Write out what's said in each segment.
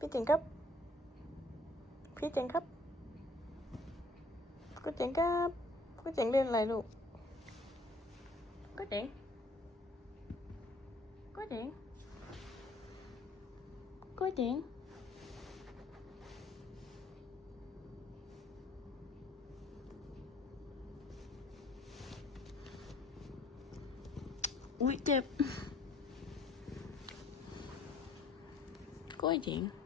พี่เจ๋งครับ พี่เจ๋งครับกูเจ๋งครับกูเจ๋งเล่นอะไรลูกกูเจ๋งกูเจ๋งกูเจ๋งอุ้ยเจ็บกูเจ๋งพี่เจ๋งครับพี่เจ๋ง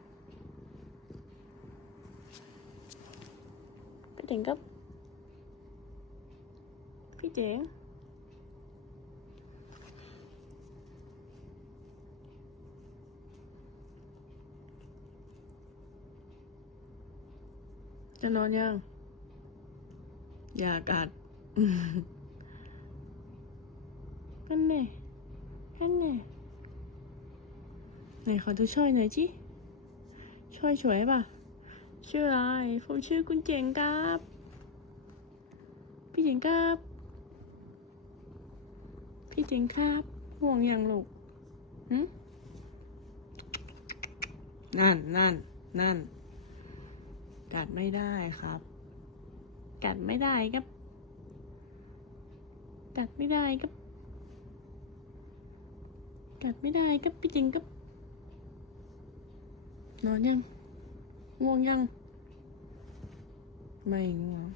จะนอนยังอย่ากัดกันเน่กันเน่ไหนขอดู ชื่ออะไรผมชื่อคุณเจ๋งครับ พี่เจ๋งครับ พี่เจ๋งครับห่วงอย่างลูกหึนั่นนั่นนั่น กัดไม่ได้ครับ กัดไม่ได้ครับ กัดไม่ได้ครับ กัดไม่ได้ครับพี่เจ๋งครับนอนยังง่วงยัง ไม่ง่วง